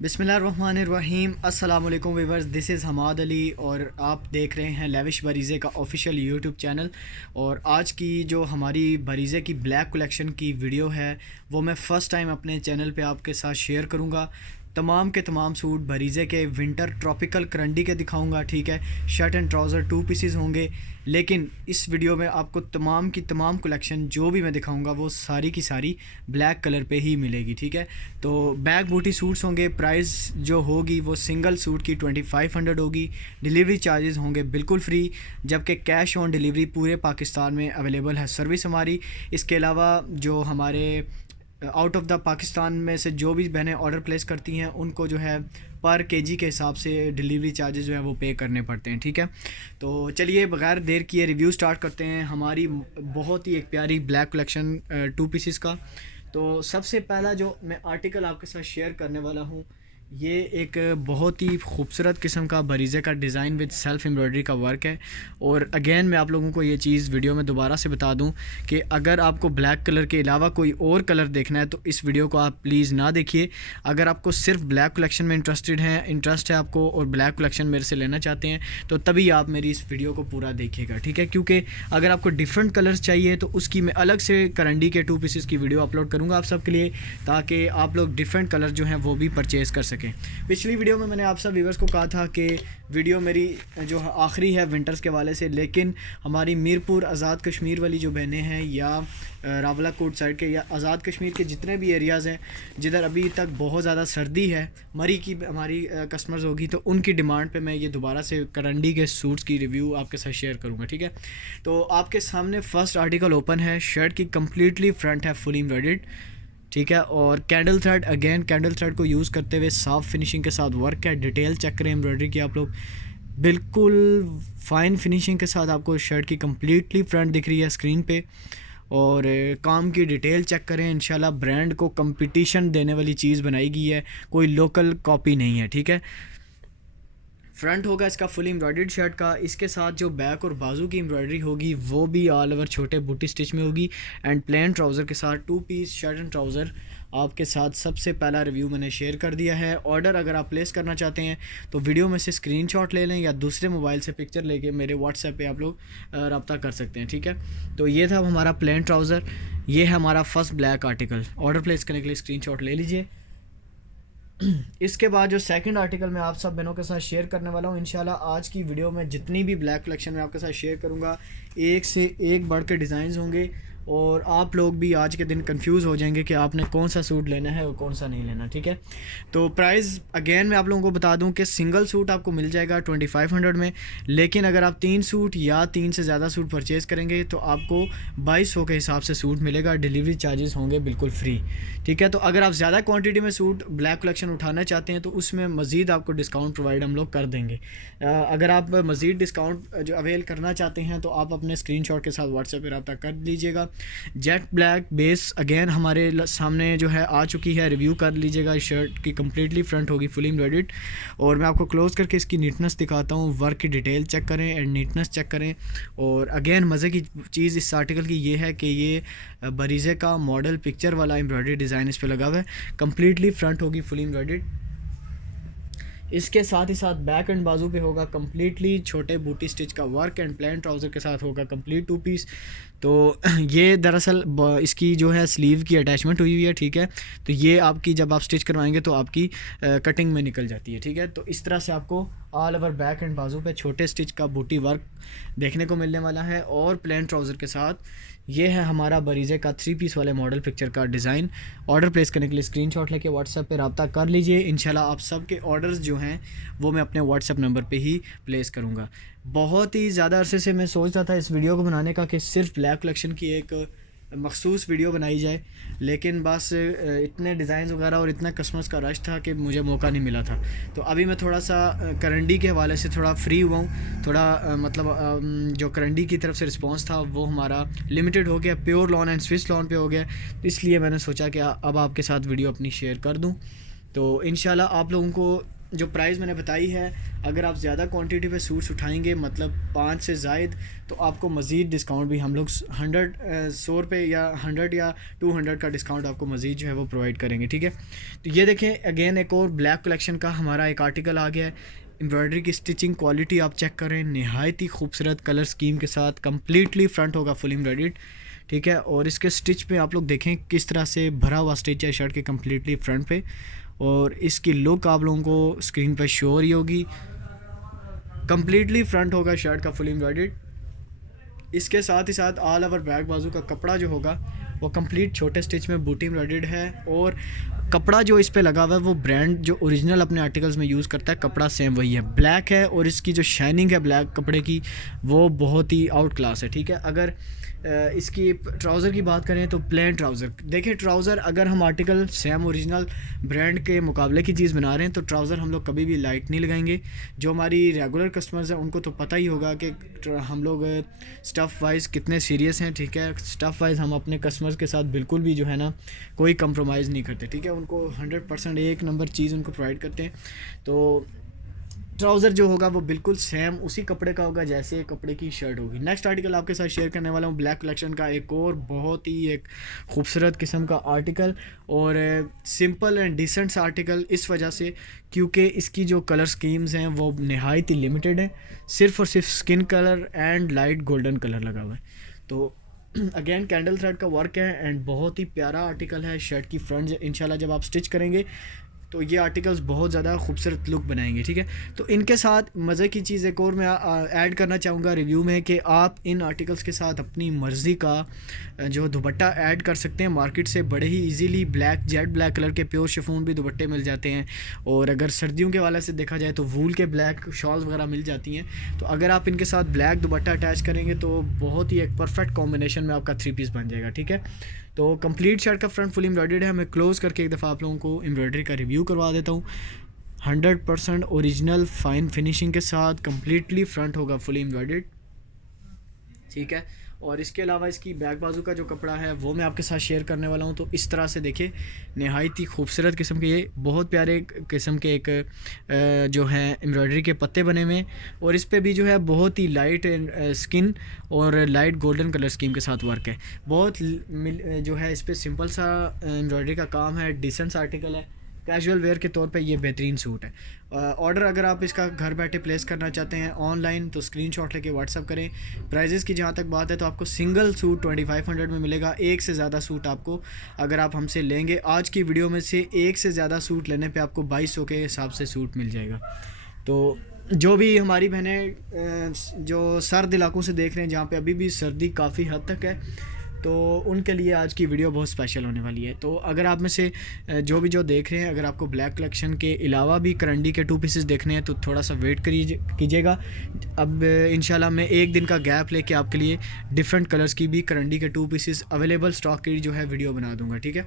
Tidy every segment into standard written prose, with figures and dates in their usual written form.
बिस्मिल्लाहिर्रहमानिर्रहीम। अस्सलाम वालेकुम viewers, this is Hammad Ali और आप देख रहे हैं लेविश बरीज़े का ऑफिशियल यूट्यूब चैनल। और आज की जो हमारी बरीज़े की ब्लैक कलेक्शन की वीडियो है वो मैं फ़र्स्ट टाइम अपने चैनल पे आपके साथ शेयर करूँगा। तमाम के तमाम सूट बरीज़े के विंटर ट्रॉपिकल करंडी के दिखाऊंगा, ठीक है। शर्ट एंड ट्राउज़र 2 पीसेस होंगे, लेकिन इस वीडियो में आपको तमाम की तमाम कलेक्शन जो भी मैं दिखाऊंगा वो सारी की सारी ब्लैक कलर पे ही मिलेगी, ठीक है। तो बैक बूटी सूट्स होंगे, प्राइस जो होगी वो सिंगल सूट की 2500 होगी। डिलीवरी चार्जेस होंगे बिल्कुल फ्री, जबकि कैश ऑन डिलीवरी पूरे पाकिस्तान में अवेलेबल है सर्विस हमारी। इसके अलावा जो हमारे आउट ऑफ द पाकिस्तान में से जो भी बहनें ऑर्डर प्लेस करती हैं उनको जो है पर केजी के हिसाब से डिलीवरी चार्जेस जो है वो पे करने पड़ते हैं, ठीक है। तो चलिए बगैर देर किए रिव्यू स्टार्ट करते हैं हमारी बहुत ही एक प्यारी ब्लैक कलेक्शन 2 पीसेस का। तो सबसे पहला जो मैं आर्टिकल आपके साथ शेयर करने वाला हूँ ये एक बहुत ही खूबसूरत किस्म का बरीज़े का डिज़ाइन विद सेल्फ एम्ब्रॉयडरी का वर्क है। और अगेन मैं आप लोगों को ये चीज़ वीडियो में दोबारा से बता दूं कि अगर आपको ब्लैक कलर के अलावा कोई और कलर देखना है तो इस वीडियो को आप प्लीज़ ना देखिए। अगर आपको सिर्फ ब्लैक कलेक्शन में इंटरेस्ट है आपको और ब्लैक कलेक्शन मेरे से लेना चाहते हैं तो तभी आप मेरी इस वीडियो को पूरा देखिएगा, ठीक है। क्योंकि अगर आपको डिफरेंट कलर्स चाहिए तो उसकी मैं अलग से करंडी के 2 पीसेस की वीडियो अपलोड करूँगा आप सबके लिए, ताकि आप लोग डिफरेंट कलर जो हैं वो भी परचेज़ कर सकें। पिछली वीडियो में मैंने आप सब व्यूवर्स को कहा था कि वीडियो मेरी जो आखिरी है विंटर्स के वाले से, लेकिन हमारी मीरपुर आज़ाद कश्मीर वाली जो बहनें हैं या रावला कोट साइड के या आज़ाद कश्मीर के जितने भी एरियाज़ हैं जिधर अभी तक बहुत ज़्यादा सर्दी है, मरी की हमारी कस्टमर्स होगी, तो उनकी डिमांड पे मैं ये दोबारा से करंडी के सूट्स की रिव्यू आपके साथ शेयर करूँगा, ठीक है। तो आपके सामने फर्स्ट आर्टिकल ओपन है। शर्ट की कम्प्लीटली फ्रंट है फुल एम्ब्रॉयडर्ड, ठीक है। और candle thread, again candle thread को यूज़ करते हुए साफ फिनिशिंग के साथ वर्क है। डिटेल चेक करें एम्ब्रॉयडरी की आप लोग, बिल्कुल फ़ाइन फिनिशिंग के साथ आपको शर्ट की कम्प्लीटली फ्रंट दिख रही है स्क्रीन पे। और काम की डिटेल चेक करें, इंशाल्लाह ब्रांड को कंपटीशन देने वाली चीज़ बनाई गई है, कोई लोकल कॉपी नहीं है, ठीक है। फ्रंट होगा इसका फुल एम्ब्रॉयडर्ड शर्ट का, इसके साथ जो बैक और बाजू की एम्ब्रॉयडरी होगी वो भी ऑल ओवर छोटे बूटी स्टिच में होगी। एंड प्लेन ट्राउज़र के साथ 2 पीस शर्ट एंड ट्राउज़र आपके साथ सबसे पहला रिव्यू मैंने शेयर कर दिया है। ऑर्डर अगर आप प्लेस करना चाहते हैं तो वीडियो में से स्क्रीनशॉट ले लें या दूसरे मोबाइल से पिक्चर लेके मेरे व्हाट्सएप पे आप लोग रब्ता कर सकते हैं, ठीक है। तो ये था हमारा प्लेन ट्राउज़र, ये है हमारा first black article. Order place करने के लिए स्क्रीनशॉट ले लीजिए। इसके बाद जो सेकंड आर्टिकल मैं आप सब बहनों के साथ शेयर करने वाला हूँ, इंशाल्लाह आज की वीडियो में जितनी भी ब्लैक कलेक्शन मैं आपके साथ शेयर करूँगा एक से एक बढ़ के डिज़ाइंस होंगे और आप लोग भी आज के दिन कंफ्यूज हो जाएंगे कि आपने कौन सा सूट लेना है और कौन सा नहीं लेना, ठीक है। तो प्राइस अगेन मैं आप लोगों को बता दूं कि सिंगल सूट आपको मिल जाएगा 2500 में, लेकिन अगर आप 3 सूट या 3 से ज़्यादा सूट परचेज़ करेंगे तो आपको 2200 के हिसाब से सूट मिलेगा। डिलीवरी चार्जेस होंगे बिल्कुल फ्री, ठीक है। तो अगर आप ज़्यादा क्वान्टिटी में सूट ब्लैक कलेक्शन उठाना चाहते हैं तो उसमें मज़ीद आपको डिस्काउंट प्रोवाइड हम लोग कर देंगे। अगर आप मज़ीद डिस्काउंट जो अवेल करना चाहते हैं तो आप अपने स्क्रीनशॉट के साथ व्हाट्सएप पर रब्ता कर लीजिएगा। जेट ब्लैक बेस अगेन हमारे सामने जो है आ चुकी है, रिव्यू कर लीजिएगा। इस शर्ट की कम्प्लीटली फ्रंट होगी फुल एम्ब्रॉयडर्ड और मैं आपको क्लोज करके इसकी नीटनेस दिखाता हूँ। वर्क की डिटेल चेक करें एंड नीटनेस चेक करें। और अगेन मज़े की चीज़ इस आर्टिकल की ये है कि ये बरीज़े का मॉडल पिक्चर वाला एम्ब्रॉयडरी डिज़ाइन इस पर लगा हुआ है। कम्प्लीटली फ्रंट होगी फुल एम्ब्रॉयडर्ड, इसके साथ ही साथ बैक एंड बाजू पे होगा कम्प्लीटली छोटे बूटी स्टिच का वर्क एंड प्लेन ट्राउज़र के साथ होगा कंप्लीट 2 पीस। तो ये दरअसल इसकी जो है स्लीव की अटैचमेंट हुई है, ठीक है। तो ये आपकी जब आप स्टिच करवाएंगे तो आपकी कटिंग में निकल जाती है, ठीक है। तो इस तरह से आपको ऑल ओवर बैक एंड बाजू पे छोटे स्टिच का बूटी वर्क देखने को मिलने वाला है और प्लेन ट्राउज़र के साथ ये है हमारा बरीज़े का 3 पीस वाले मॉडल पिक्चर का डिज़ाइन। ऑर्डर प्लेस करने के लिए स्क्रीनशॉट लेके व्हाट्सएप पे रब्ता कर लीजिए। इंशाल्लाह आप सब के ऑर्डर्स जो हैं वो मैं अपने व्हाट्सएप नंबर पे ही प्लेस करूँगा। बहुत ही ज़्यादा अरसे से मैं सोच रहा था इस वीडियो को बनाने का कि सिर्फ ब्लैक कलेक्शन की एक मखसूस वीडियो बनाई जाए, लेकिन बस इतने डिज़ाइन वगैरह और इतना कस्टमर्स का रश था कि मुझे मौका नहीं मिला था। तो अभी मैं थोड़ा सा करंडी के हवाले से थोड़ा फ्री हुआ हूँ, थोड़ा मतलब जो करंडी की तरफ से रिस्पांस था वो हमारा लिमिटेड हो गया, pure lawn and Swiss lawn पे हो गया। तो इसलिए मैंने सोचा कि अब आपके साथ वीडियो अपनी शेयर कर दूँ। तो इंशाल्लाह आप लोगों को जो प्राइस मैंने बताई है, अगर आप ज़्यादा क्वांटिटी पे सूट्स उठाएंगे मतलब 5 से ज़ायद, तो आपको मज़ीद डिस्काउंट भी हम लोग 100 रुपये या 100 या 200 का डिस्काउंट आपको मज़ीद जो है वो प्रोवाइड करेंगे, ठीक है। तो ये देखें अगेन एक और ब्लैक कलेक्शन का हमारा एक आर्टिकल आ गया है। एम्ब्रॉयडरी की स्टिचिंग क्वालिटी आप चेक करें, नहायत ही खूबसूरत कलर स्कीम के साथ कम्प्लीटली फ्रंट होगा फुल एम्ब्रॉयडर्ड, ठीक है। और इसके स्टिच पे आप लोग देखें किस तरह से भरा हुआ स्टिच है शर्ट के कम्प्लीटली फ्रंट पे, और इसकी लुक आप लोगों को स्क्रीन पर शो हो रही होगी। कम्प्लीटली फ्रंट होगा शर्ट का फुल एम्ब्रॉयडर्ड। इसके साथ ही साथ ऑल ओवर बैक बाजू का कपड़ा जो होगा वो कंप्लीट छोटे स्टिच में बूटी एम्ब्रॉयडर्ड है, और कपड़ा जो इस पे लगा हुआ है वो ब्रांड जो ओरिजिनल अपने आर्टिकल्स में यूज़ करता है, कपड़ा सेम वही है, ब्लैक है, और इसकी जो शाइनिंग है ब्लैक कपड़े की वो बहुत ही आउट क्लास है, ठीक है। अगर इसकी ट्राउज़र की बात करें तो प्लेन ट्राउज़र देखिए, ट्राउज़र अगर हम आर्टिकल सेम ओरिजिनल ब्रांड के मुकाबले की चीज़ बना रहे हैं तो ट्राउज़र हम लोग कभी भी लाइट नहीं लगाएंगे। जो हमारी रेगुलर कस्टमर्स हैं उनको तो पता ही होगा कि हम लोग स्टफ़ वाइज कितने सीरियस हैं, ठीक है। स्टफ़ वाइज हम अपने कस्टमर्स के साथ बिल्कुल भी जो है ना कोई कंप्रोमाइज़ नहीं करते, ठीक है। उनको 100% एक नंबर चीज़ उनको प्रोवाइड करते हैं। तो ट्राउज़र जो होगा वो बिल्कुल सेम उसी कपड़े का होगा जैसे कपड़े की शर्ट होगी। नेक्स्ट आर्टिकल आपके साथ शेयर करने वाला हूँ ब्लैक कलेक्शन का एक और बहुत ही एक खूबसूरत किस्म का आर्टिकल, और सिंपल एंड डिसेंट सा आर्टिकल इस वजह से क्योंकि इसकी जो कलर स्कीम्स हैं वो नहायत ही लिमिटेड है, सिर्फ़ और सिर्फ skin colour and light golden colour लगा हुआ है। तो अगेन कैंडल थ्रेड का वर्क है एंड बहुत ही प्यारा आर्टिकल है। शर्ट की फ्रंट इंशाल्लाह जब आप स्टिच करेंगे तो ये आर्टिकल्स बहुत ज़्यादा खूबसूरत लुक बनाएंगे, ठीक है। तो इनके साथ मज़े की चीज़ एक और मैं ऐड करना चाहूँगा रिव्यू में कि आप इन आर्टिकल्स के साथ अपनी मर्ज़ी का जो दुपट्टा ऐड कर सकते हैं। मार्केट से बड़े ही easily black jet black colour के प्योर शिफॉन भी दुपट्टे मिल जाते हैं, और अगर सर्दियों के वाले से देखा जाए तो वूल के ब्लैक शॉल्स वगैरह मिल जाती हैं। तो अगर आप इनके साथ ब्लैक दुपट्टा अटैच करेंगे तो बहुत ही एक परफेक्ट कॉम्बिनेशन में आपका 3 पीस बन जाएगा, ठीक है। तो कंप्लीट शर्ट का फ्रंट फुल एम्ब्रॉयडर्ड है। मैं क्लोज़ करके एक दफ़ा आप लोगों को एम्ब्रॉयडरी का रिव्यू करवा देता हूँ। 100% ओरिजिनल फाइन फिनिशिंग के साथ कम्प्लीटली फ्रंट होगा फुल एम्ब्रॉयडर्ड, ठीक है। और इसके अलावा इसकी बैक बाजू का जो कपड़ा है वो मैं आपके साथ शेयर करने वाला हूँ। तो इस तरह से देखिए नहायत ही खूबसूरत किस्म के ये बहुत प्यारे किस्म के एक जो है एम्ब्रॉयडरी के पत्ते बने हुए, और इस पे भी जो है बहुत ही लाइट स्किन और लाइट गोल्डन कलर स्कीम के साथ वर्क है। बहुत जो है इस पर सिंपल सा एम्ब्रॉयडरी का काम है, डिसेंट आर्टिकल है, कैजुअल वेयर के तौर पे ये बेहतरीन सूट है। ऑर्डर अगर आप इसका घर बैठे प्लेस करना चाहते हैं ऑनलाइन तो स्क्रीनशॉट लेके व्हाट्सअप करें। प्राइजेस की जहाँ तक बात है तो आपको सिंगल सूट 2500 में मिलेगा। एक से ज़्यादा सूट आपको अगर आप हमसे लेंगे, आज की वीडियो में से एक से ज़्यादा सूट लेने पे आपको 2200 के हिसाब से सूट मिल जाएगा। तो जो भी हमारी बहनें जो सर्द इलाकों से देख रहे हैं जहाँ पे अभी भी सर्दी काफ़ी हद तक है, तो उनके लिए आज की वीडियो बहुत स्पेशल होने वाली है। तो अगर आप में से जो देख रहे हैं, अगर आपको ब्लैक कलेक्शन के अलावा भी करंडी के 2 पीसेस देखने हैं तो थोड़ा सा वेट कीजिएगा। अब इंशाल्लाह मैं एक दिन का गैप लेके आपके लिए डिफरेंट कलर्स की भी करंडी के 2 पीसेस अवेलेबल स्टॉक की जो है वीडियो बना दूँगा, ठीक है।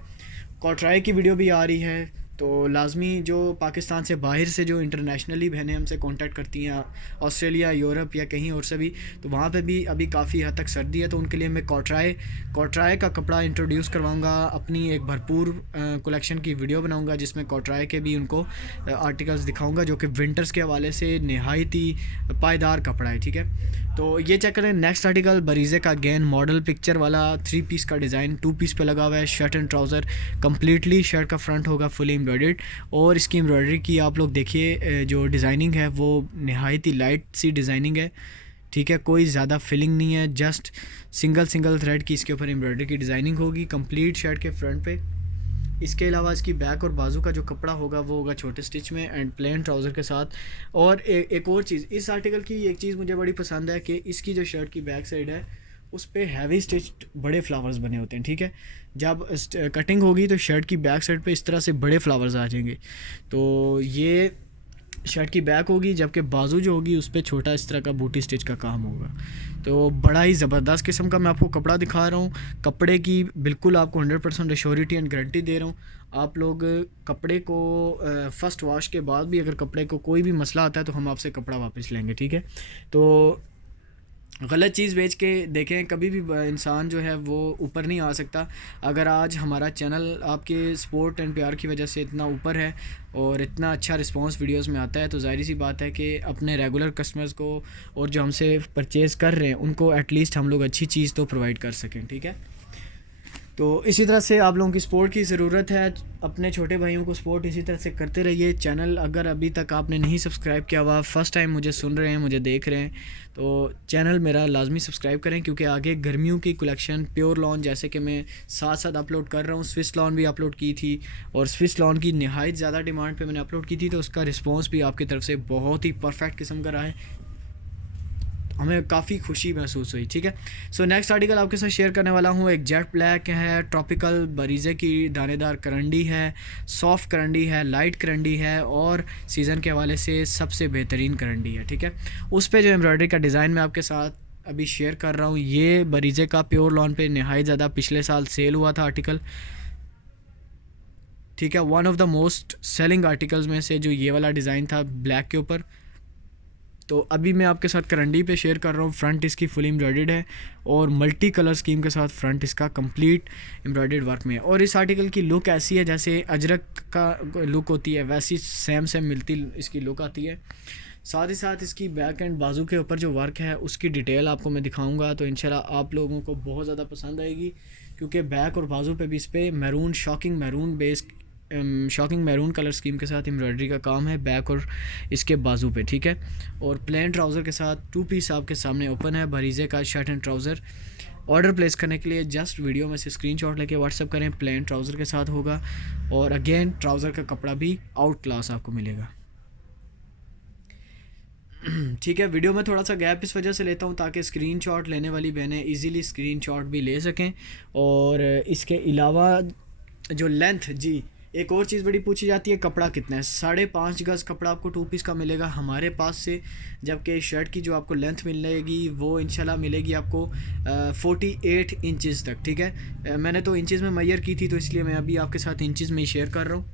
कॉटराई की वीडियो भी आ रही है, तो लाजमी जो पाकिस्तान से बाहर से जो इंटरनेशनली बहनें हमसे कांटेक्ट करती हैं ऑस्ट्रेलिया, यूरोप या कहीं और से भी, तो वहाँ पे भी अभी काफ़ी हद तक सर्दी है, तो उनके लिए मैं कॉटराई का कपड़ा इंट्रोड्यूस करवाऊँगा। अपनी एक भरपूर कलेक्शन की वीडियो बनाऊँगा जिसमें कॉटराई के भी उनको आर्टिकल्स दिखाऊँगा जो कि विंटर्स के हवाले से नहायत ही पायदार कपड़ा है, ठीक है। तो ये चेक करें नेक्स्ट आर्टिकल बरीज़े का गेन मॉडल पिक्चर वाला 3 पीस का डिज़ाइन 2 पीस पे लगा हुआ है। Shirt and trouser completely shirt का फ्रंट होगा फुली एम्ब्रॉयडर्ड, और इसकी एम्ब्रॉयडरी की आप लोग देखिए जो डिज़ाइनिंग है वो नहायत ही लाइट सी डिज़ाइनिंग है, ठीक है। कोई ज़्यादा फिलिंग नहीं है, जस्ट सिंगल थ्रेड की इसके ऊपर एम्ब्रॉयडरी की डिज़ाइनिंग होगी कंप्लीट शर्ट के फ्रंट पे। इसके अलावा इसकी बैक और बाजू का जो कपड़ा होगा वो होगा छोटे स्टिच में एंड प्लेन ट्राउज़र के साथ। और एक और चीज़ इस आर्टिकल की एक चीज़ मुझे बड़ी पसंद है कि इसकी जो शर्ट की बैक साइड है उस पर हैवी स्टिच्ड बड़े फ्लावर्स बने होते हैं, ठीक है। जब कटिंग होगी तो शर्ट की बैक साइड पे इस तरह से बड़े फ्लावर्स आ जाएंगे। तो ये शर्ट की बैक होगी, जबकि बाजू जो होगी उस पर छोटा इस तरह का बूटी स्टिच का काम होगा। तो बड़ा ही ज़बरदस्त किस्म का मैं आपको कपड़ा दिखा रहा हूँ। कपड़े की बिल्कुल आपको 100% एश्योरिटी एंड गारंटी दे रहा हूँ। आप लोग कपड़े को फ़र्स्ट वॉश के बाद भी अगर कपड़े को कोई भी मसला आता है तो हम आपसे कपड़ा वापस लेंगे, ठीक है। तो गलत चीज़ बेच के देखें, कभी भी इंसान जो है वो ऊपर नहीं आ सकता। अगर आज हमारा चैनल आपके सपोर्ट एंड प्यार की वजह से इतना ऊपर है और इतना अच्छा रिस्पांस वीडियोस में आता है, तो ज़ाहिर सी बात है कि अपने रेगुलर कस्टमर्स को और जो हमसे परचेज़ कर रहे हैं उनको एटलीस्ट हम लोग अच्छी चीज़ तो प्रोवाइड कर सकें। ठीक है, तो इसी तरह से आप लोगों की सपोर्ट की ज़रूरत है। अपने छोटे भाइयों को सपोर्ट इसी तरह से करते रहिए। चैनल अगर अभी तक आपने नहीं सब्सक्राइब किया हुआ, फ़र्स्ट टाइम मुझे सुन रहे हैं, मुझे देख रहे हैं, तो चैनल मेरा लाजमी सब्सक्राइब करें, क्योंकि आगे गर्मियों की कलेक्शन प्योर लॉन जैसे कि मैं साथ साथ अपलोड कर रहा हूँ। स्विस लॉन भी अपलोड की थी और स्विस लॉन की नहायत ज़्यादा डिमांड पे मैंने अपलोड की थी, तो उसका रिस्पांस भी आपकी तरफ से बहुत ही परफेक्ट किस्म का रहा है, हमें काफ़ी खुशी महसूस हुई। ठीक है, सो नेक्स्ट आर्टिकल आपके साथ शेयर करने वाला हूँ। एक जेट ब्लैक है, ट्रॉपिकल बरीज़े की दानेदार करंडी है, सॉफ्ट करंडी है, लाइट करंडी है और सीज़न के हवाले से सबसे बेहतरीन करंडी है। ठीक है, उस पर जो एम्ब्रॉयडरी का डिज़ाइन मैं आपके साथ अभी शेयर कर रहा हूँ, ये बरीज़े का प्योर लॉन पे नहायत ज़्यादा पिछले साल सेल हुआ था आर्टिकल। ठीक है, one of the most selling articles में से जो ये वाला डिज़ाइन था ब्लैक के ऊपर। तो अभी मैं आपके साथ करंडी पे शेयर कर रहा हूँ। फ्रंट इसकी फुल एम्ब्रॉयडर्ड है और मल्टी कलर स्कीम के साथ फ्रंट इसका कंप्लीट एम्ब्रॉयडर्ड वर्क में है। और इस आर्टिकल की लुक ऐसी है जैसे अजरक का लुक होती है, वैसी सेम मिलती इसकी लुक आती है। साथ ही साथ इसकी बैक एंड बाजू के ऊपर जो वर्क है उसकी डिटेल आपको मैं दिखाऊंगा, तो इंशाल्लाह आप लोगों को बहुत ज़्यादा पसंद आएगी, क्योंकि बैक और बाजू पे भी इस पर maroon shocking maroon colour scheme के साथ एम्ब्रॉयडरी का काम है बैक और इसके बाजू पे। ठीक है, और प्लेन ट्राउज़र के साथ 2 पीस आपके सामने ओपन है बरीज़े का shirt and trouser. Order place करने के लिए जस्ट वीडियो में से स्क्रीनशॉट लेके व्हाट्सअप करें। प्लेन ट्राउज़र के साथ होगा और अगेन ट्राउज़र का कपड़ा भी आउट क्लास आपको मिलेगा। ठीक है, वीडियो में थोड़ा सा गैप इस वजह से लेता हूँ ताकि स्क्रीनशॉट लेने वाली बहनें इजीली स्क्रीनशॉट भी ले सकें। और इसके अलावा जो लेंथ, जी एक और चीज़ बड़ी पूछी जाती है, कपड़ा कितना है। 5.5 गज़ कपड़ा आपको 2 पीस का मिलेगा हमारे पास से, जबकि शर्ट की जो आपको लेंथ मिलेगी वो इंशाल्लाह मिलेगी आपको 48 इंचज़ तक। ठीक है, मैंने तो इंचज़ में मेजर की थी, तो इसलिए मैं अभी आपके साथ इंचज़ में ही शेयर कर रहा हूँ।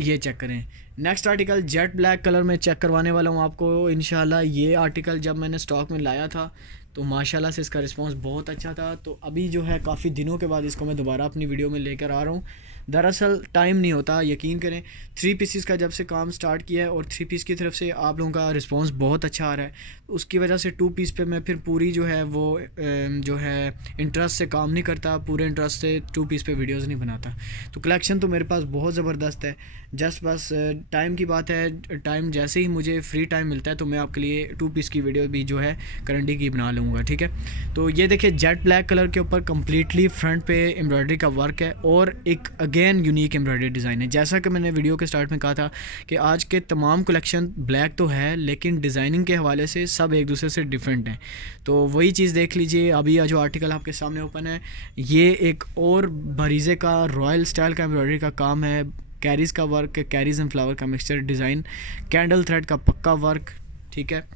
ये चेक करें। Next article jet black colour में चेक करवाने वाला हूँ आपको इंशाल्लाह। ये आर्टिकल जब मैंने स्टॉक में लाया था तो माशाल्लाह से इसका रिस्पांस बहुत अच्छा था, तो अभी जो है काफ़ी दिनों के बाद इसको मैं दोबारा अपनी वीडियो में लेकर आ रहा हूँ। दरअसल टाइम नहीं होता, यकीन करें। 3 पीसेस का जब से काम स्टार्ट किया है और 3 पीस की तरफ से आप लोगों का रिस्पांस बहुत अच्छा आ रहा है, उसकी वजह से 2 पीस पे मैं फिर पूरी जो है वो जो है इंटरेस्ट से काम नहीं करता, पूरे इंटरेस्ट से 2 पीस पे वीडियोज़ नहीं बनाता। तो कलेक्शन तो मेरे पास बहुत ज़बरदस्त है, जस्ट बस टाइम की बात है। टाइम जैसे ही मुझे फ्री टाइम मिलता है तो मैं आपके लिए 2 पीस की वीडियो भी जो है करंडी की बना लूँगा। ठीक है, तो ये देखिए जेट ब्लैक कलर के ऊपर कम्प्लीटली फ्रंट पे एम्ब्रॉयडरी का वर्क है और एक अगेन यूनिक एम्ब्रॉयडरी डिज़ाइन है। जैसा कि मैंने वीडियो के स्टार्ट में कहा था कि आज के तमाम कलेक्शन ब्लैक तो है, लेकिन डिज़ाइनिंग के हवाले से सब एक दूसरे से डिफरेंट हैं। तो वही चीज़ देख लीजिए। अभी जो आर्टिकल आपके सामने ओपन है, ये एक और बरीज़े का रॉयल स्टाइल का एम्ब्रॉयडरी का काम है। कैरीज़ का वर्क, कैरीज़ एंड फ्लावर का मिक्सचर डिज़ाइन, कैंडल थ्रेड का पक्का वर्क। ठीक है,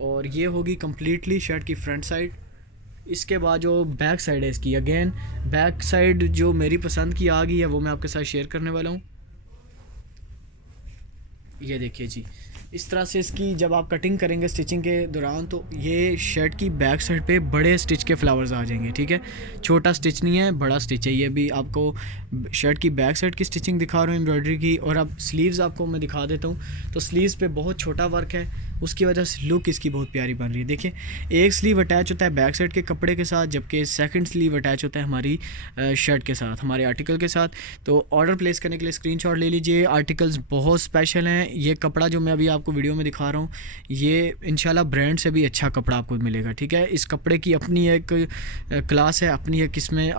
और ये होगी कम्प्लीटली शर्ट की फ्रंट साइड। इसके बाद जो बैक साइड है इसकी, अगेन बैक साइड जो मेरी पसंद की आ गई है वो मैं आपके साथ शेयर करने वाला हूँ। ये देखिए जी, इस तरह से इसकी जब आप कटिंग करेंगे स्टिचिंग के दौरान, तो ये शर्ट की बैक साइड पे बड़े स्टिच के फ्लावर्स आ जाएंगे। ठीक है, छोटा स्टिच नहीं है, बड़ा स्टिच है। ये भी आपको शर्ट की बैक साइड की स्टिचिंग दिखा रहा हूँ एम्ब्रॉयडरी की। और अब स्लीव्स आपको मैं दिखा देता हूँ, तो स्लीव्स पे बहुत छोटा वर्क है, उसकी वजह से लुक इसकी बहुत प्यारी बन रही है। देखिए, एक स्लीव अटैच होता है बैक साइड के कपड़े के साथ, जबकि सेकंड स्लीव अटैच होता है हमारी शर्ट के साथ, हमारे आर्टिकल के साथ। तो ऑर्डर प्लेस करने के लिए स्क्रीनशॉट ले लीजिए। आर्टिकल्स बहुत स्पेशल हैं। ये कपड़ा जो मैं अभी आपको वीडियो में दिखा रहा हूँ, ये इंशाल्लाह ब्रांड से भी अच्छा कपड़ा आपको मिलेगा। ठीक है, इस कपड़े की अपनी एक क्लास है, अपनी एक इसमें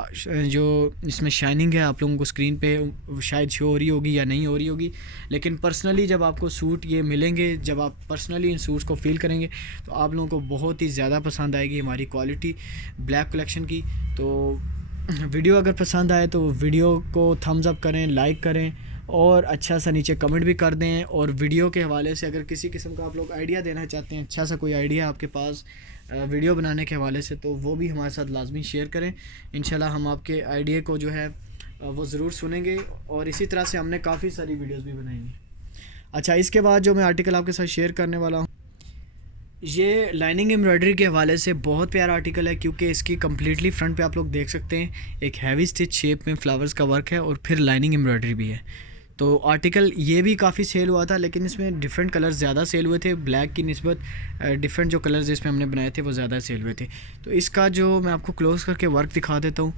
जो इसमें शाइनिंग है, आप लोगों को स्क्रीन पे शायद शो हो रही होगी या नहीं हो रही होगी, लेकिन पर्सनली जब आपको सूट ये मिलेंगे, जब आप पर्सनली इन सूट्स को फील करेंगे, तो आप लोगों को बहुत ही ज़्यादा पसंद आएगी हमारी क्वालिटी ब्लैक कलेक्शन की। तो वीडियो अगर पसंद आए तो वीडियो को थम्स अप करें, लाइक करें और अच्छा सा नीचे कमेंट भी कर दें। और वीडियो के हवाले से अगर किसी किस्म का आप लोग आइडिया देना चाहते हैं, अच्छा सा कोई आइडिया आपके पास वीडियो बनाने के हवाले से, तो वो भी हमारे साथ लाजमी शेयर करें। इंशाल्लाह हम आपके आइडिया को जो है वो ज़रूर सुनेंगे और इसी तरह से हमने काफ़ी सारी वीडियोस भी बनाएंगे। अच्छा, इसके बाद जो मैं आर्टिकल आपके साथ शेयर करने वाला हूँ, ये लाइनिंग एम्ब्रॉयडरी के हवाले से बहुत प्यारा आर्टिकल है, क्योंकि इसकी कम्प्लीटली फ्रंट पे आप लोग देख सकते हैं एक हैवी स्टिच शेप में फ्लावर्स का वर्क है और फिर लाइनिंग एम्ब्रॉयडरी भी है। तो आर्टिकल ये भी काफ़ी सेल हुआ था, लेकिन इसमें डिफरेंट कलर्स ज़्यादा सेल हुए थे, ब्लैक की निस्बत डिफरेंट जो कलर्स इसमें हमने बनाए थे वो ज़्यादा सेल हुए थे। तो इसका जो मैं आपको क्लोज करके वर्क दिखा देता हूँ,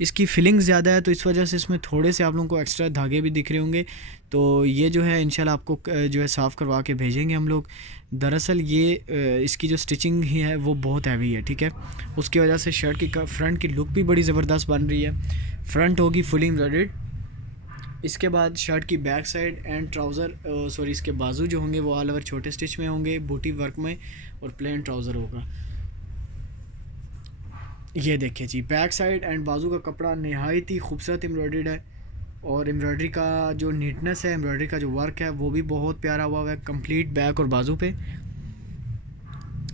इसकी फिलिंग ज़्यादा है तो इस वजह से इसमें थोड़े से आप लोगों को एक्स्ट्रा धागे भी दिख रहे होंगे। तो ये जो है इंशाल्लाह आपको जो है साफ़ करवा के भेजेंगे हम लोग। दरअसल ये इसकी जो स्टिचिंग ही है वो बहुत हैवी है, ठीक है। उसकी वजह से शर्ट की फ्रंट की लुक भी बड़ी ज़बरदस्त बन रही है। फ्रंट होगी फुली एम्ब्रॉयडर्ड। इसके बाद शर्ट की back side and trouser sorry इसके बाजू जो होंगे वो ऑल ओवर छोटे स्टिच में होंगे, बूटी वर्क में, और प्लेन ट्राउज़र होगा। ये देखिए जी, बैक साइड एंड बाजू का कपड़ा नहायत ही खूबसूरत एम्ब्रॉयडर्ड है, और एम्ब्रॉयडरी का जो नीटनेस है, एम्ब्रॉयडरी का जो वर्क है वो भी बहुत प्यारा हुआ है कंप्लीट बैक और बाजू पे।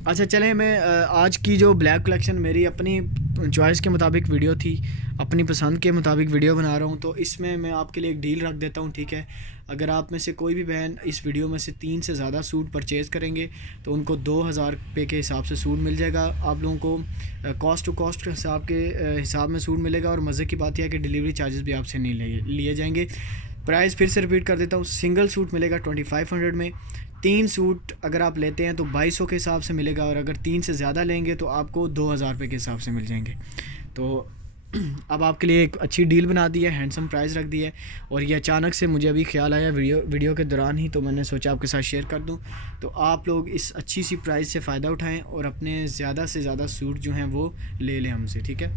अच्छा चलें, मैं आज की जो ब्लैक कलेक्शन मेरी अपनी चॉइस के मुताबिक वीडियो थी, अपनी पसंद के मुताबिक वीडियो बना रहा हूँ, तो इसमें मैं आपके लिए एक डील रख देता हूँ, ठीक है। अगर आप में से कोई भी बहन इस वीडियो में से 3 से ज़्यादा सूट परचेज़ करेंगे तो उनको 2000 रुपये के हिसाब से सूट मिल जाएगा। आप लोगों को कॉस्ट टू कॉस्ट के हिसाब में सूट मिलेगा, और मज़े की बात यह है कि डिलीवरी चार्जेस भी आपसे नहीं लिए जाएंगे। प्राइस फिर से रिपीट कर देता हूँ, सिंगल सूट मिलेगा 2500 में। 3 सूट अगर आप लेते हैं तो 2200 के हिसाब से मिलेगा, और अगर 3 से ज़्यादा लेंगे तो आपको 2000 रुपये के हिसाब से मिल जाएंगे। तो अब आपके लिए एक अच्छी डील बना दी है, हैंडसम प्राइस रख दी है, और ये अचानक से मुझे अभी ख्याल आया वीडियो के दौरान ही, तो मैंने सोचा आपके साथ शेयर कर दूं। तो आप लोग इस अच्छी सी प्राइस से फ़ायदा उठाएं और अपने ज़्यादा से ज़्यादा सूट जो हैं वो ले लें हमसे, ठीक है।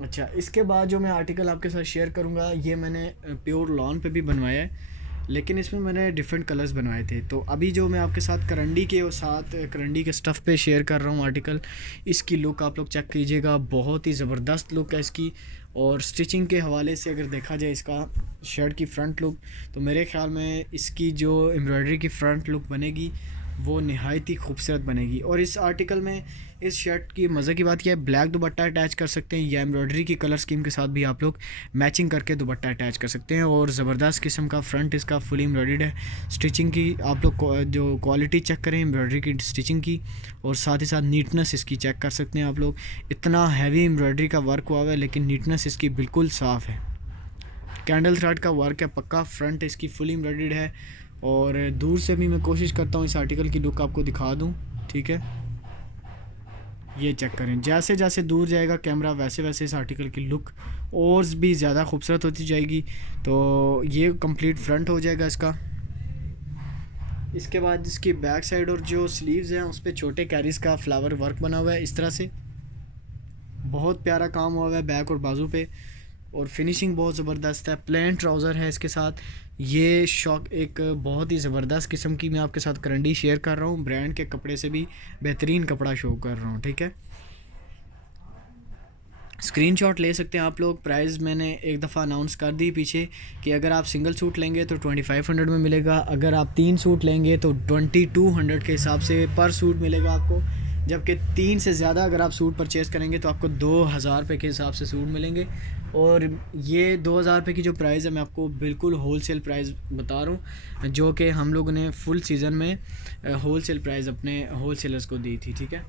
अच्छा, इसके बाद जो मैं आर्टिकल आपके साथ शेयर करूँगा, ये मैंने प्योर लॉन पे भी बनवाया है, लेकिन इसमें मैंने डिफरेंट कलर्स बनवाए थे। तो अभी जो मैं आपके साथ करंडी के साथ करंडी के स्टफ़ पे शेयर कर रहा हूँ आर्टिकल, इसकी लुक आप लोग चेक कीजिएगा, बहुत ही ज़बरदस्त लुक है इसकी। और स्टिचिंग के हवाले से अगर देखा जाए इसका शर्ट की फ़्रंट लुक, तो मेरे ख़्याल में इसकी जो एम्ब्रॉयडरी की फ़्रंट लुक बनेगी वो नहायत ही खूबसूरत बनेगी। और इस आर्टिकल में इस शर्ट की मज़े की बात यह है, ब्लैक दुपट्टा अटैच कर सकते हैं, या एम्ब्रॉयडरी की कलर स्कीम के साथ भी आप लोग मैचिंग करके दुपट्टा अटैच कर सकते हैं। और ज़बरदस्त किस्म का फ्रंट इसका फुली एम्ब्रॉयडर्ड है। स्टिचिंग की आप लोग जो क्वालिटी चेक करें एम्ब्रॉयडरी की स्टिचिंग की, और साथ ही साथ नीटनेस इसकी चेक कर सकते हैं आप लोग। इतना हैवी एम्ब्रॉयडरी का वर्क हुआ हुआ है, लेकिन नीटनेस इसकी बिल्कुल साफ़ है। कैंडल थ्रेड का वर्क है पक्का, फ्रंट इसकी फुली एम्ब्रॉयडर्ड है। और दूर से भी मैं कोशिश करता हूँ इस आर्टिकल की लुक आपको दिखा दूँ, ठीक है। ये चेक करें, जैसे जैसे दूर जाएगा कैमरा वैसे वैसे इस आर्टिकल की लुक और भी ज़्यादा खूबसूरत होती जाएगी। तो ये कंप्लीट फ्रंट हो जाएगा इसका। इसके बाद इसकी बैक साइड और जो स्लीव्स हैं उस पर छोटे कैरीज का फ्लावर वर्क बना हुआ है इस तरह से, बहुत प्यारा काम हुआ है बैक और बाजू पे, और फिनिशिंग बहुत ज़बरदस्त है। प्लेन ट्राउज़र है इसके साथ। ये शॉक एक बहुत ही ज़बरदस्त किस्म की मैं आपके साथ करंडी शेयर कर रहा हूँ, ब्रांड के कपड़े से भी बेहतरीन कपड़ा शो कर रहा हूँ, ठीक है। स्क्रीनशॉट ले सकते हैं आप लोग। प्राइस मैंने एक दफ़ा अनाउंस कर दी पीछे कि अगर आप सिंगल सूट लेंगे तो 2500 में मिलेगा, अगर आप 3 सूट लेंगे तो 2200 के हिसाब से पर सूट मिलेगा आपको, जबकि 3 से ज़्यादा अगर आप सूट परचेज़ करेंगे तो आपको 2000 रुपये के हिसाब से सूट मिलेंगे। और ये 2000 रुपये की जो प्राइस है मैं आपको बिल्कुल होल सेल प्राइस बता रहा हूँ, जो कि हम लोगों ने फुल सीज़न में होल सेल प्राइस अपने होल सेलर्स को दी थी, ठीक है।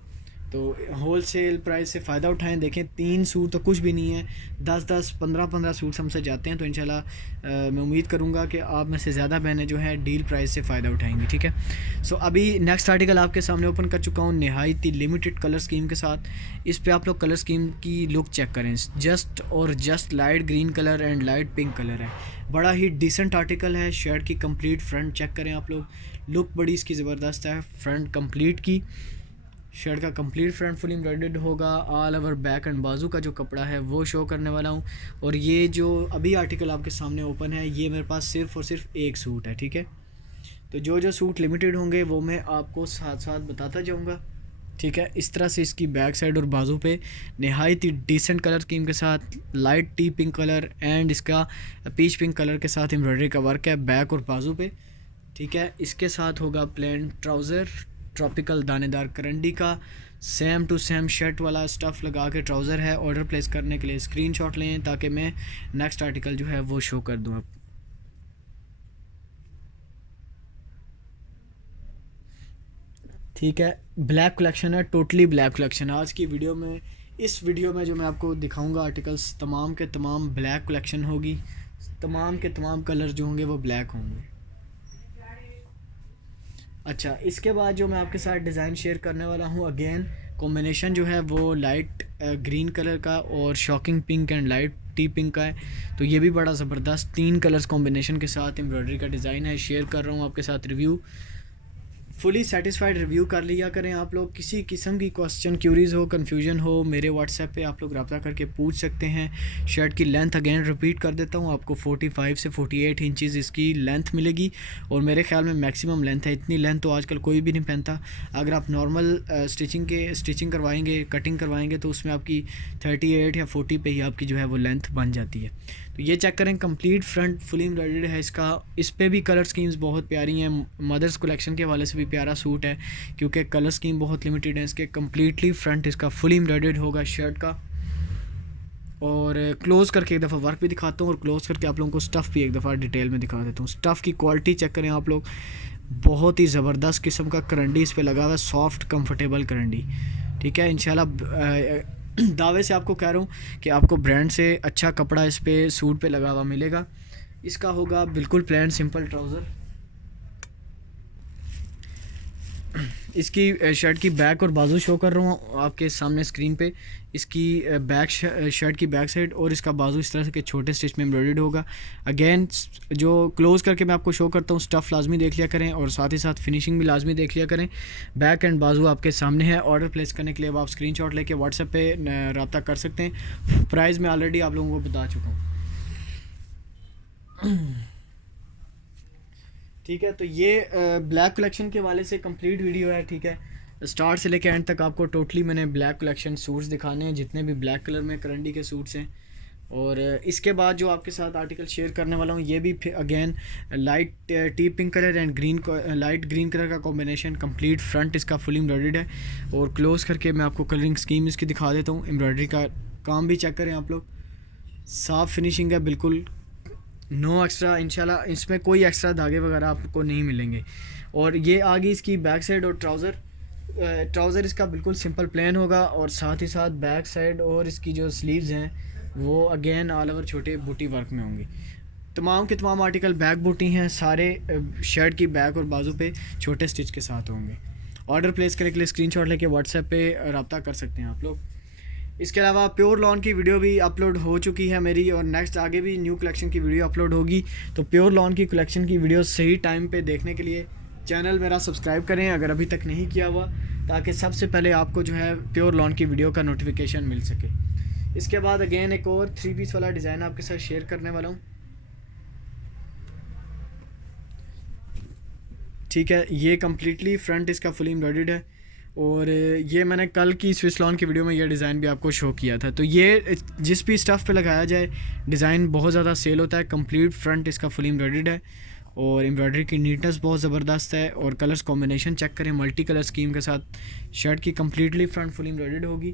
तो होल सेल प्राइस से फ़ायदा उठाएं। देखें 3 सूट तो कुछ भी नहीं है, 10-10 15-15 सूट हमसे जाते हैं। तो इंशाल्लाह मैं उम्मीद करूँगा कि आप में से ज़्यादा बहनें जो है डील प्राइस से फ़ायदा उठाएंगी, ठीक है। सो अभी नेक्स्ट आर्टिकल आपके सामने ओपन कर चुका हूँ नहायत ही लिमिटेड कलर स्कीम के साथ। इस पर आप लोग कलर स्कीम की लुक चेक करें, just light green colour and light pink colour है। बड़ा ही डिसेंट आर्टिकल है। शर्ट की कंप्लीट फ्रंट चेक करें आप लोग, लुक बड़ी इसकी ज़बरदस्त है। फ्रंट कंप्लीट की शर्ट का कंप्लीट फ्रंट फुल एम्ब्रॉयडर्ड होगा, ऑल ओवर बैक एंड बाजू का जो कपड़ा है वो शो करने वाला हूँ। और ये जो अभी आर्टिकल आपके सामने ओपन है, ये मेरे पास सिर्फ़ और सिर्फ एक सूट है, ठीक है। तो जो जो सूट लिमिटेड होंगे वो मैं आपको साथ साथ बताता जाऊँगा, ठीक है। इस तरह से इसकी बैक साइड और बाजू पे नहायत ही डिसेंट कलर स्कीम के साथ light T pink colour and इसका पीच पिंक कलर के साथ एम्ब्रॉयडरी का वर्क है बैक और बाजू पे, ठीक है। इसके साथ होगा प्लेन ट्राउज़र, ट्रॉपिकल दानेदार करंडी का सेम टू सेम शर्ट वाला स्टफ़ लगा के ट्राउज़र है। ऑर्डर प्लेस करने के लिए स्क्रीनशॉट लें ताकि मैं नेक्स्ट आर्टिकल जो है वो शो कर दूँ आप। ठीक है, ब्लैक कलेक्शन है, टोटली ब्लैक कलेक्शन है। आज की वीडियो में, इस वीडियो में जो मैं आपको दिखाऊंगा आर्टिकल्स, तमाम के तमाम ब्लैक कलेक्शन होगी। तमाम के तमाम कलर जो होंगे वो ब्लैक होंगे। अच्छा, इसके बाद जो मैं आपके साथ डिज़ाइन शेयर करने वाला हूँ, अगेन कॉम्बिनेशन जो है वो लाइट ग्रीन कलर का और shocking pink and light T pink का है। तो ये भी बड़ा ज़बरदस्त 3 कलर्स कॉम्बिनेशन के साथ एम्ब्रॉयडरी का डिज़ाइन है। शेयर कर रहा हूँ आपके साथ रिव्यू। फुली सेटिस्फाइड रिव्यू कर लिया करें आप लोग। किसी किस्म की क्वेश्चन, क्यूरीज हो, कन्फ्यूजन हो, मेरे व्हाट्सएप पे आप लोग रब्ता करके पूछ सकते हैं। शर्ट की लेंथ अगेन रिपीट कर देता हूँ, आपको 45 से 48 इंचज़ इसकी लेंथ मिलेगी और मेरे ख्याल में मैक्सिमम लेंथ है। इतनी लेंथ तो आजकल कोई भी नहीं पहनता। अगर आप नॉर्मल स्टिचिंग करवाएंगे, कटिंग करवाएंगे तो उसमें आपकी 38 या 40 पे ही आपकी जो है वो लेंथ बन जाती है। तो ये चेक करें, कंप्लीट फ्रंट फुली एम्ब्रॉयडर्ड है इसका। इस पे भी कलर स्कीम्स बहुत प्यारी हैं। मदर्स कलेक्शन के हवाले से भी प्यारा सूट है क्योंकि कलर स्कीम बहुत लिमिटेड है इसके। कम्प्लीटली फ्रंट इसका फुली एम्ब्रॉयडर्ड होगा शर्ट का। और क्लोज़ करके एक दफ़ा वर्क भी दिखाता हूँ और क्लोज़ करके आप लोगों को स्टफ़ भी एक दफ़ा डिटेल में दिखा देता हूँ। स्टफ़ की क्वालिटी चेक करें आप लोग, बहुत ही ज़बरदस्त किस्म का करंडी इस पर लगा हुआ है, सॉफ्ट कंफर्टेबल करंडी। ठीक है, इंशाल्लाह दावे से आपको कह रहा हूँ कि आपको ब्रांड से अच्छा कपड़ा इस पे सूट पे लगा हुआ मिलेगा। इसका होगा बिल्कुल प्लेन सिंपल ट्राउज़र। इसकी शर्ट की बैक और बाजू शो कर रहा हूँ आपके सामने स्क्रीन पे। इसकी बैक शर्ट की बैक साइड और इसका बाजू इस तरह से के छोटे स्टिच में एम्ब्रॉयडर्ड होगा। अगेन जो क्लोज़ करके मैं आपको शो करता हूँ, स्टफ़ लाजमी देख लिया करें और साथ ही साथ फिनिशिंग भी लाजमी देख लिया करें। बैक एंड बाजू आपके सामने है। ऑर्डर प्लेस करने के लिए अब आप स्क्रीनशॉट लेके व्हाट्सएप पे रब्ता कर सकते हैं। प्राइस मैं ऑलरेडी आप लोगों को बता चुका हूँ। ठीक है, तो ये ब्लैक कलेक्शन के वाले से कंप्लीट वीडियो है। ठीक है, स्टार्ट से लेकर एंड तक आपको टोटली मैंने ब्लैक कलेक्शन सूट्स दिखाने हैं, जितने भी ब्लैक कलर में करंडी के सूट्स हैं। और इसके बाद जो आपके साथ आर्टिकल शेयर करने वाला हूँ, ये भी again light T pink colour and light green colour का कॉम्बिनेशन। कंप्लीट फ्रंट इसका फुल एम्ब्रॉयडर्ड है और क्लोज करके मैं आपको कलरिंग स्कीम इसकी दिखा देता हूँ। एम्ब्रॉयडरी का काम भी चेक करें आप लोग, साफ़ फिनिशिंग है बिल्कुल, नो एक्स्ट्रा। इंशाल्लाह इसमें कोई एक्स्ट्रा धागे वगैरह आपको नहीं मिलेंगे। और ये आ गई इसकी बैक साइड और ट्राउज़र इसका बिल्कुल सिंपल प्लेन होगा और साथ ही साथ बैक साइड और इसकी जो स्लीव्स हैं वो अगेन ऑल ओवर छोटे बूटी वर्क में होंगी। तमाम के तमाम आर्टिकल बैक बूटी हैं, सारे शर्ट की बैक और बाजू पे छोटे स्टिच के साथ होंगे। ऑर्डर प्लेस करने के लिए स्क्रीनशॉट लेके व्हाट्सएप पे रब्ता कर सकते हैं आप लोग। इसके अलावा प्योर लॉन की वीडियो भी अपलोड हो चुकी है मेरी और नेक्स्ट आगे भी न्यू कलेक्शन की वीडियो अपलोड होगी। तो प्योर लॉन की कलेक्शन की वीडियो सही टाइम पे देखने के लिए चैनल मेरा सब्सक्राइब करें अगर अभी तक नहीं किया हुआ, ताकि सबसे पहले आपको जो है प्योर लॉन की वीडियो का नोटिफिकेशन मिल सके। इसके बाद अगेन एक और 3 पीस वाला डिज़ाइन आपके साथ शेयर करने वाला हूँ। ठीक है, ये कम्प्लीटली फ्रंट इसका फुली एम्ब्रॉयडर्ड है और ये मैंने कल की स्विस लॉन की वीडियो में ये डिज़ाइन भी आपको शो किया था। तो ये जिस भी स्टफ़ पे लगाया जाए डिज़ाइन बहुत ज़्यादा सेल होता है। कंप्लीट फ्रंट इसका फुली एम्ब्रॉयडर्ड है और एम्ब्रॉयडरी की नीटनेस बहुत ज़बरदस्त है। और कलर्स कॉम्बिनेशन चेक करें, मल्टी कलर स्कीम के साथ शर्ट की कम्प्लीटली फ्रंट फुली एम्ब्रॉयडर्ड होगी।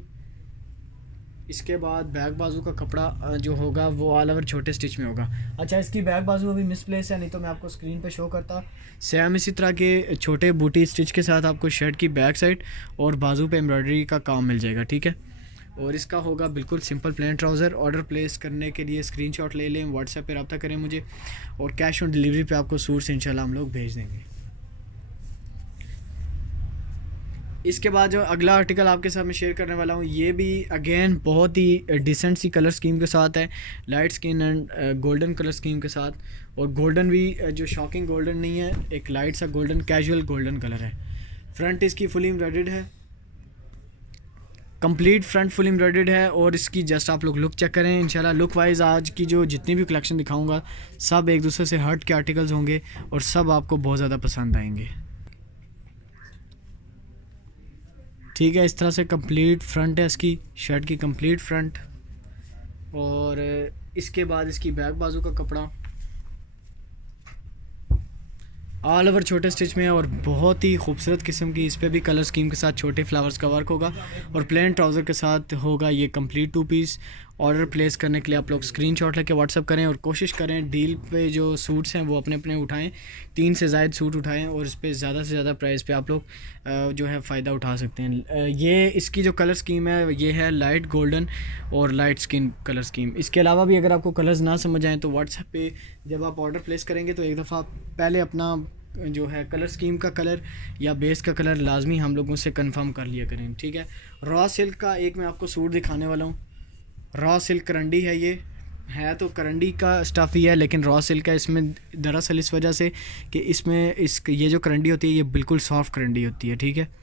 इसके बाद बैक बाजू का कपड़ा जो होगा वो ऑल ओवर छोटे स्टिच में होगा। अच्छा, इसकी बैक बाजू अभी मिसप्लेस है, नहीं तो मैं आपको स्क्रीन पे शो करता। सेम इसी तरह के छोटे बूटी स्टिच के साथ आपको शर्ट की बैक साइड और बाजू पे एम्ब्रॉयडरी का काम मिल जाएगा। ठीक है, और इसका होगा बिल्कुल simple plain trouser. Order place करने के लिए स्क्रीनशॉट ले लें, व्हाट्सएप पे रब्ता करें मुझे और कैश ऑन डिलीवरी पे आपको सूट्स इंशाल्लाह हम लोग भेज देंगे। इसके बाद जो अगला आर्टिकल आपके साथ मैं शेयर करने वाला हूँ, ये भी अगेन बहुत ही डिसेंट सी कलर स्कीम के साथ है, light skin and golden colour scheme के साथ। और गोल्डन भी जो शॉकिंग गोल्डन नहीं है, एक लाइट सा गोल्डन, कैजुअल गोल्डन कलर है। फ्रंट इसकी फुली एम्ब्रॉयडर्ड है, कंप्लीट फ्रंट फुल एम्ब्रॉयडर्ड है। और इसकी जस्ट आप लोग लुक चेक करें। इंशाल्लाह लुक वाइज आज की जो जितनी भी कलेक्शन दिखाऊंगा सब एक दूसरे से हट के आर्टिकल्स होंगे और सब आपको बहुत ज़्यादा पसंद आएंगे। ठीक है, इस तरह से कंप्लीट फ्रंट है इसकी, शर्ट की कंप्लीट फ्रंट। और इसके बाद इसकी बैक बाजू का कपड़ा ऑल ओवर छोटे स्टिच में और बहुत ही खूबसूरत किस्म की, इस पे भी कलर स्कीम के साथ छोटे फ्लावर्स का वर्क होगा और प्लेन ट्राउज़र के साथ होगा ये कंप्लीट 2 पीस। ऑर्डर प्लेस करने के लिए आप लोग स्क्रीनशॉट लेके व्हाट्सअप करें और कोशिश करें डील पे जो सूट्स हैं वो अपने अपने उठाएं, 3 से ज़ायद सूट उठाएं और इस पर ज़्यादा से ज़्यादा प्राइस पे आप लोग जो है फ़ायदा उठा सकते हैं। ये इसकी जो कलर स्कीम है ये है लाइट गोल्डन और लाइट स्किन कलर स्कीम। इसके अलावा भी अगर आपको कलर्स ना समझ आएँ तो व्हाट्सएप पे जब आप ऑर्डर प्लेस करेंगे तो एक दफ़ा पहले अपना जो है कलर स्कीम का कलर या बेस का कलर लाजमी हम लोगों से कंफर्म कर लिया करें, ठीक है। रॉ सिल्क का एक मैं आपको सूट दिखाने वाला हूँ। रॉ सिल्क करंडी है, ये है तो करंडी का स्टफ़ ही है लेकिन रॉ सिल्क है। इसमें दरअसल इस वजह से कि इसमें ये जो करंडी होती है ये बिल्कुल सॉफ्ट करंडी होती है, ठीक है।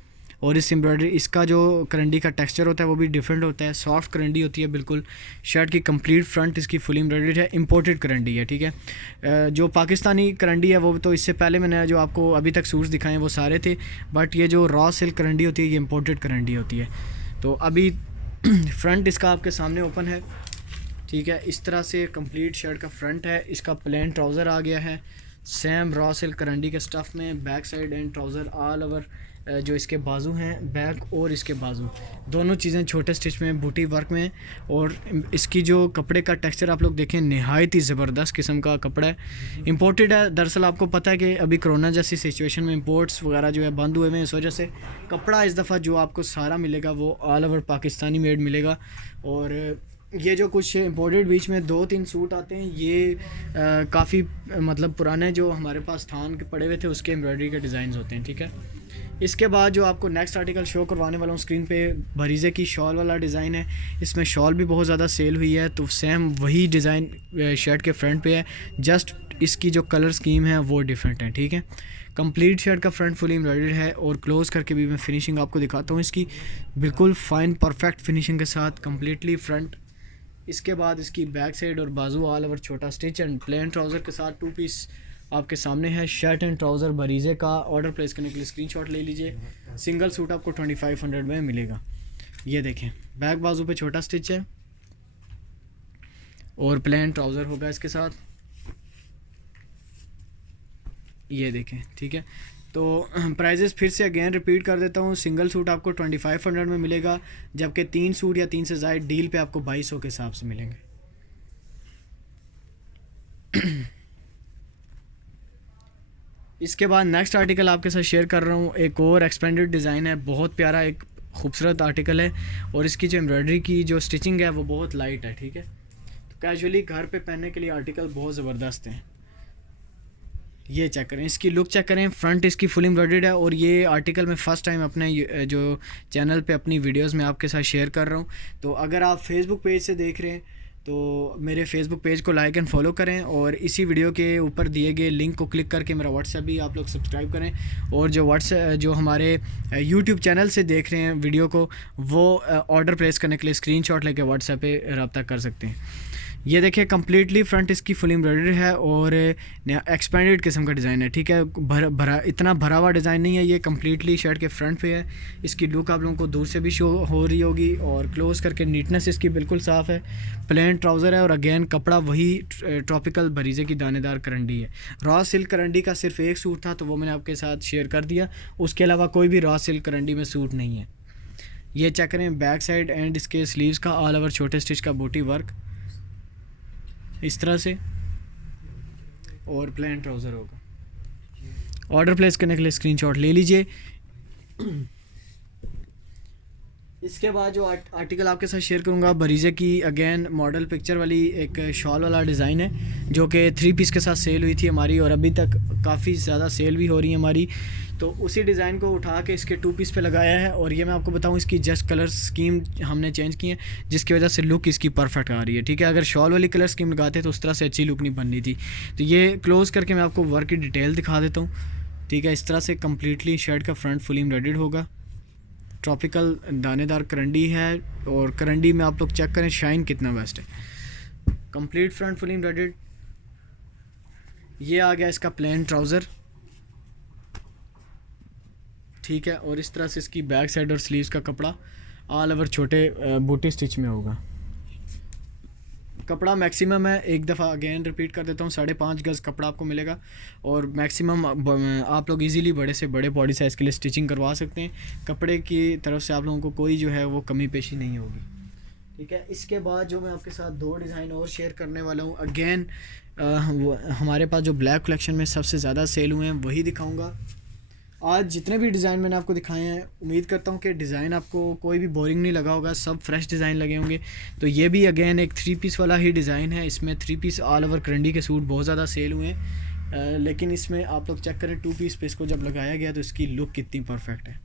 और इस एम्ब्रॉयडरी इसका जो करंडी का टेक्सचर होता है वो भी डिफरेंट होता है, सॉफ्ट करंडी होती है बिल्कुल। शर्ट की कंप्लीट फ्रंट इसकी फुल एम्ब्रॉयडरी है, इंपोर्टेड करंडी है, ठीक है। जो पाकिस्तानी करंडी है वो तो इससे पहले मैंने जो आपको अभी तक सूट्स दिखाए वो सारे थे, बट ये जो रॉ सिल्क करंडी होती है ये इंपोर्टेड करंडी होती है। तो अभी फ्रंट इसका आपके सामने ओपन है, ठीक है। इस तरह से कंप्लीट शर्ट का फ्रंट है। इसका प्लेन ट्राउज़र आ गया है सेम रॉ सिल्क करंडी के स्टफ़ में। Back side and trouser all over जो इसके बाजू हैं, बैक और इसके बाजू दोनों चीज़ें छोटे स्टिच में बूटी वर्क में। और इसकी जो कपड़े का टेक्सचर आप लोग देखें नहायत ही ज़बरदस्त किस्म का कपड़ा है, इंपोर्टेड है। दरअसल आपको पता है कि अभी कोरोना जैसी सिचुएशन में इंपोर्ट्स वगैरह जो है बंद हुए हैं, इस वजह से कपड़ा इस दफ़ा जो आपको सारा मिलेगा वो ऑल ओवर पाकिस्तानी मेड मिलेगा। और ये जो कुछ इम्पोर्टेड बीच में 2-3 सूट आते हैं ये काफ़ी मतलब पुराने जो हमारे पास थान के पड़े हुए थे उसके एम्ब्रॉयडरी के डिज़ाइन होते हैं, ठीक है। इसके बाद जो आपको नेक्स्ट आर्टिकल शो करवाने वाला हूँ स्क्रीन पे भरीज़े की शॉल वाला डिज़ाइन है। इसमें शॉल भी बहुत ज़्यादा सेल हुई है, तो सेम वही डिज़ाइन शर्ट के फ्रंट पे है, जस्ट इसकी जो कलर स्कीम है वो डिफरेंट है, ठीक है। कंप्लीट शर्ट का फ्रंट फुली एम्ब्रॉयडर्ड है और क्लोज़ करके भी मैं फिनिशिंग आपको दिखाता हूँ इसकी बिल्कुल फ़ाइन परफेक्ट फिनिशिंग के साथ कम्प्लीटली फ्रंट। इसके बाद इसकी बैक साइड और बाजू ऑल ओवर छोटा स्टिच एंड प्लेन ट्राउज़र के साथ 2 पीस आपके सामने है। शर्ट एंड ट्राउज़र भरीज़े का ऑर्डर प्लेस करने के लिए स्क्रीनशॉट ले लीजिए। सिंगल सूट आपको 2500 में मिलेगा। ये देखें बैक बाजू पे छोटा स्टिच है और प्लेन ट्राउज़र होगा इसके साथ, ये देखें, ठीक है। तो प्राइजेस फिर से अगेन रिपीट कर देता हूँ। सिंगल सूट आपको 2500 में मिलेगा, जबकि 3 सूट या 3 से ज़ायद डील पे आपको 2200 के हिसाब से मिलेंगे। इसके बाद नेक्स्ट आर्टिकल आपके साथ शेयर कर रहा हूँ। एक और एक्सपेंडेड डिज़ाइन है, बहुत प्यारा एक खूबसूरत आर्टिकल है और इसकी जो एम्ब्रॉयडरी की जो स्टिचिंग है वो बहुत लाइट है, ठीक है। तो कैजुअली घर पे पहनने के लिए आर्टिकल बहुत ज़बरदस्त हैं। ये चेक करें, इसकी लुक चेक करें, फ्रंट इसकी फुल एम्ब्रॉयडर्ड है। और ये आर्टिकल मैं फ़र्स्ट टाइम अपने जो चैनल पे अपनी वीडियोस में आपके साथ शेयर कर रहा हूँ। तो अगर आप फेसबुक पेज से देख रहे हैं तो मेरे फेसबुक पेज को लाइक एंड फॉलो करें और इसी वीडियो के ऊपर दिए गए लिंक को क्लिक करके मेरा व्हाट्सएप भी आप लोग सब्सक्राइब करें। और जो हमारे यूट्यूब चैनल से देख रहे हैं वीडियो को वो ऑर्डर प्लेस करने के लिए स्क्रीनशॉट लेके व्हाट्सएप पे रब्ता कर सकते हैं। ये देखिए कम्प्लीटली फ्रंट इसकी फुल एम्ब्रॉयडरी है और एक्सपेंडेड किस्म का डिज़ाइन है, ठीक है। इतना भरा हुआ डिज़ाइन नहीं है, ये कम्प्लीटली शर्ट के फ्रंट पे है। इसकी लुक आप लोगों को दूर से भी शो हो रही होगी और क्लोज करके नीटनेस इसकी बिल्कुल साफ़ है। प्लेन ट्राउज़र है और अगेन कपड़ा वही ट्रॉपिकल भरीज़े की दानेदार करंडी है। रॉ सिल्क करंडी का सिर्फ एक सूट था तो वो मैंने आपके साथ शेयर कर दिया, उसके अलावा कोई भी रॉ सिल्क करंडी में सूट नहीं है। ये चेक करें बैक साइड एंड इसके स्लीव्स का ऑल ओवर छोटे स्टिच का बूटी वर्क इस तरह से और प्लेन ट्राउज़र होगा। ऑर्डर प्लेस करने के लिए स्क्रीनशॉट ले लीजिए। इसके बाद जो आर्टिकल आपके साथ शेयर करूंगा भरीज़े की अगेन मॉडल पिक्चर वाली एक शॉल वाला डिज़ाइन है जो कि 3 पीस के साथ सेल हुई थी हमारी और अभी तक काफ़ी ज़्यादा सेल भी हो रही है हमारी। तो उसी डिज़ाइन को उठा के इसके 2 पीस पे लगाया है और ये मैं आपको बताऊं इसकी जस्ट कलर स्कीम हमने चेंज की है जिसकी वजह से लुक इसकी परफेक्ट आ रही है, ठीक है। अगर शॉल वाली कलर स्कीम लगाते तो उस तरह से अच्छी लुक नहीं बननी थी। तो ये क्लोज़ करके मैं आपको वर्क की डिटेल दिखा देता हूँ, ठीक है। इस तरह से कम्प्लीटली शर्ट का फ्रंट फुली एम्ब्रॉयडर्ड होगा। ट्रॉपिकल दानेदार करंडी है और करंडी में आप लोग चेक करें शाइन कितना बेस्ट है। Complete front fully embroidered. ये आ गया इसका प्लेन ट्राउज़र, ठीक है। और इस तरह से इसकी बैक साइड और स्लीव्स का कपड़ा ऑल ओवर छोटे बूटी स्टिच में होगा। कपड़ा मैक्सिमम है, एक दफ़ा अगेन रिपीट कर देता हूँ, 5.5 गज़ कपड़ा आपको मिलेगा और मैक्सिमम आप लोग इजीली बड़े से बड़े बॉडी साइज़ के लिए स्टिचिंग करवा सकते हैं। कपड़े की तरफ से आप लोगों को कोई जो है वो कमी पेशी नहीं होगी। ठीक है। इसके बाद जो मैं आपके साथ दो डिज़ाइन और शेयर करने वाला हूँ, अगेन हमारे पास जो ब्लैक कलेक्शन में सबसे ज़्यादा सेल हुए हैं वही दिखाऊंगा। आज जितने भी डिज़ाइन मैंने आपको दिखाए हैं, उम्मीद करता हूँ कि डिज़ाइन आपको कोई भी बोरिंग नहीं लगा होगा, सब फ्रेश डिज़ाइन लगे होंगे। तो ये भी अगेन एक 3 पीस वाला ही डिज़ाइन है। इसमें 3 पीस ऑल ओवर करंडी के सूट बहुत ज़्यादा सेल हुए हैं, लेकिन इसमें आप लोग चेक करें 2 पीस पे इसको जब लगाया गया तो इसकी लुक कितनी परफेक्ट है।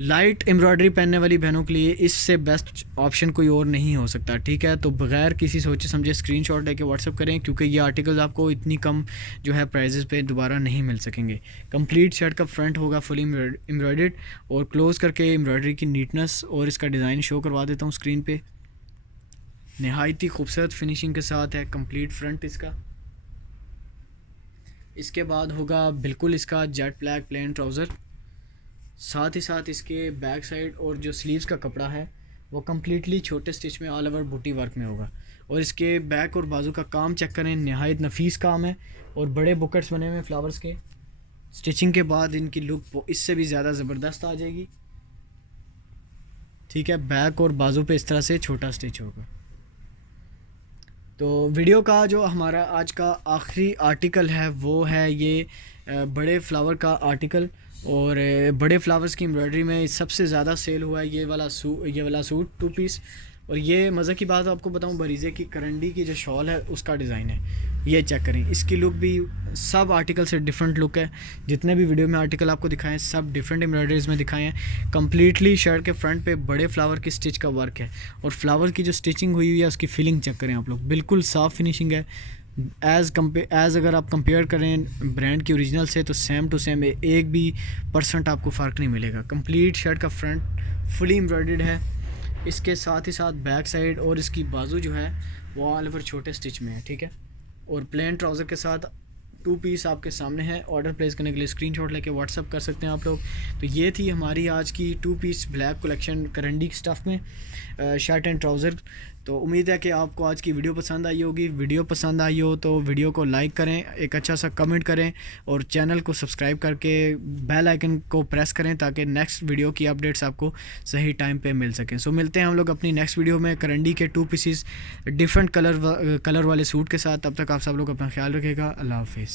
लाइट एम्ब्रॉयडरी पहनने वाली बहनों के लिए इससे बेस्ट ऑप्शन कोई और नहीं हो सकता। ठीक है, तो बगैर किसी सोचे समझे स्क्रीनशॉट लेके व्हाट्सअप करें, क्योंकि ये आर्टिकल्स आपको इतनी कम जो है प्राइजेस पे दोबारा नहीं मिल सकेंगे। कंप्लीट शर्ट का फ्रंट होगा फुली एम्ब्रॉयडर्ड, और क्लोज करके एम्ब्रॉयडरी की नीटनेस और इसका डिज़ाइन शो करवा देता हूँ स्क्रीन पे। नहायत ही खूबसूरत फिनिशिंग के साथ है कंप्लीट फ्रंट इसका। इसके बाद होगा बिल्कुल इसका जेट ब्लैक प्लेन ट्राउज़र, साथ ही साथ इसके बैक साइड और जो स्लीव्स का कपड़ा है वो कम्प्लीटली छोटे स्टिच में ऑल ओवर बूटी वर्क में होगा। और इसके बैक और बाजू का काम चेक करें, नहायत नफीस काम है और बड़े बुकेट्स बने हुए हैं फ्लावर्स के। स्टिचिंग के बाद इनकी लुक इससे भी ज़्यादा ज़बरदस्त आ जाएगी। ठीक है, बैक और बाजू पे इस तरह से छोटा स्टिच होगा। तो वीडियो का जो हमारा आज का आखिरी आर्टिकल है वो है ये बड़े फ्लावर का आर्टिकल, और बड़े फ्लावर्स की एम्ब्रॉयडरी में सबसे ज़्यादा सेल हुआ है ये वाला सूट 2 पीस। और ये मज़े की बात आपको बताऊं, बरीज़े की करंडी की जो शॉल है उसका डिज़ाइन है, ये चेक करें। इसकी लुक भी सब आर्टिकल से डिफरेंट लुक है। जितने भी वीडियो में आर्टिकल आपको दिखाएं सब डिफरेंट एम्ब्रॉयडरीज़ में दिखाए हैं। कम्प्लीटली शर्ट के फ्रंट पे बड़े फ्लावर की स्टिच का वर्क है, और फ्लावर की जो स्टिचिंग हुई हुई है उसकी फीलिंग चेक करें आप लोग, बिल्कुल साफ़ फिनिशिंग है। एज़ अगर आप कंपेयर करें ब्रांड की ओरिजिनल से तो सेम टू सेम एक भी % आपको फ़र्क नहीं मिलेगा। कंप्लीट शर्ट का फ्रंट फुली एम्ब्रॉयडर्ड है। इसके साथ ही साथ बैक साइड और इसकी बाजू जो है वो ऑल ओवर छोटे स्टिच में है। ठीक है, और प्लेन ट्राउज़र के साथ 2 पीस आपके सामने है। ऑर्डर प्लेस करने के लिए स्क्रीनशॉट लेके व्हाट्सअप कर सकते हैं आप लोग। तो ये थी हमारी आज की 2 पीस ब्लैक कलेक्शन करंडी स्टफ़ में शर्ट एंड ट्राउज़र। तो उम्मीद है कि आपको आज की वीडियो पसंद आई होगी। वीडियो पसंद आई हो तो वीडियो को लाइक करें, एक अच्छा सा कमेंट करें, और चैनल को सब्सक्राइब करके बेल आइकन को प्रेस करें ताकि नेक्स्ट वीडियो की अपडेट्स आपको सही टाइम पे मिल सकें। सो मिलते हैं हम लोग अपनी नेक्स्ट वीडियो में करंडी के 2 पीसीस डिफरेंट कलर वाले सूट के साथ। तब तक आप सब लोग अपना ख्याल रखिएगा। अल्लाह हाफिज़।